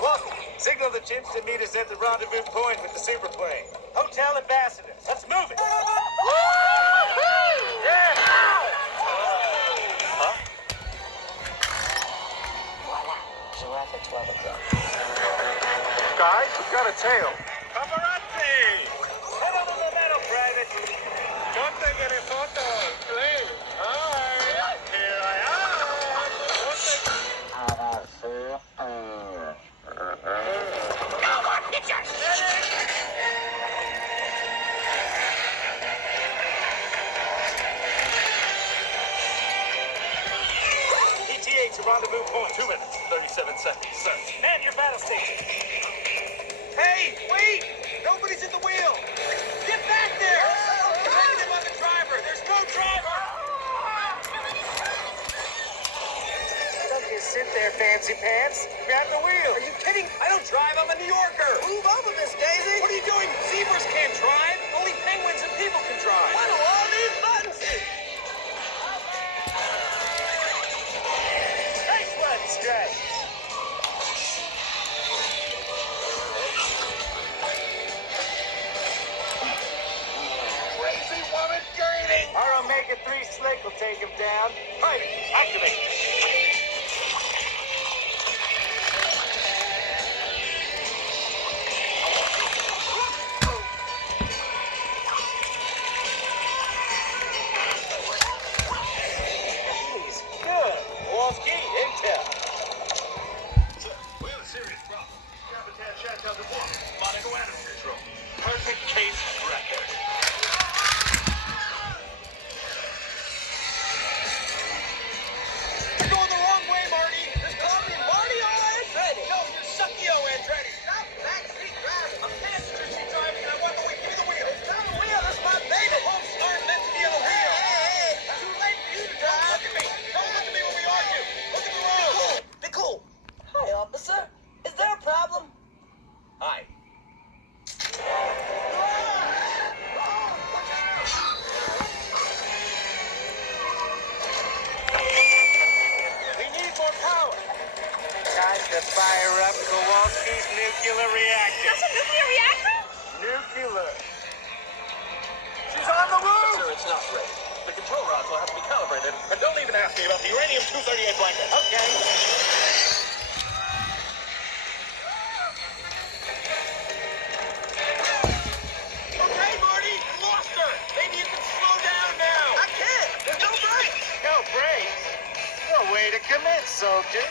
Kowalski, signal the chimps to meet us at the rendezvous point with the superplane. Hotel Ambassador. Let's move it. Yeah. Huh? Voila. Giraffe at 12 o'clock. Guys, we've got a tail. Paparazzi! Head over the meadow, Private. Don't take any photos, please. Hi. Here I am. Come on, picture! ETA to rendezvous point. 2 minutes, 37 seconds. Sir. Man your battle station. Hey, wait! Nobody's at the wheel! Get back there! Negative on the driver! There's no driver! Don't just sit there, fancy pants. Grab the wheel. Are you kidding? I don't drive. I'm a New Yorker. Move over, Miss Daisy. What are you doing? Zebras can't drive. Only penguins and people can drive. What do all these buttons do? Nice one, Stretch. Crazy woman gaining. Our Omega-3 slick will take him down. Right, activate. Perfect case record. You're going the wrong way, Marty. Just call me Marty Andretti. No, you're Suckio Andretti. Stop backseat driving. I'm passenger seat driving and I want the wheel. Give me the wheel. It's not the wheel. That's my baby. Homes aren't meant to be on the wheel. Hey. Too late for you to drive. Look at me. Don't look at me when we argue. Look at the road. Be cool. Hi, officer. Is there a problem? Hi. Time to fire up Kowalski's nuclear reactor. That's a nuclear reactor? Nuclear. She's on the roof! Sir, it's not ready. The control rods will have to be calibrated. And don't even ask me about the uranium-238 blanket. Okay. Okay, Marty, you lost her. Maybe you can slow down now. I can't. There's no brakes. No brakes? No way to commit, soldier.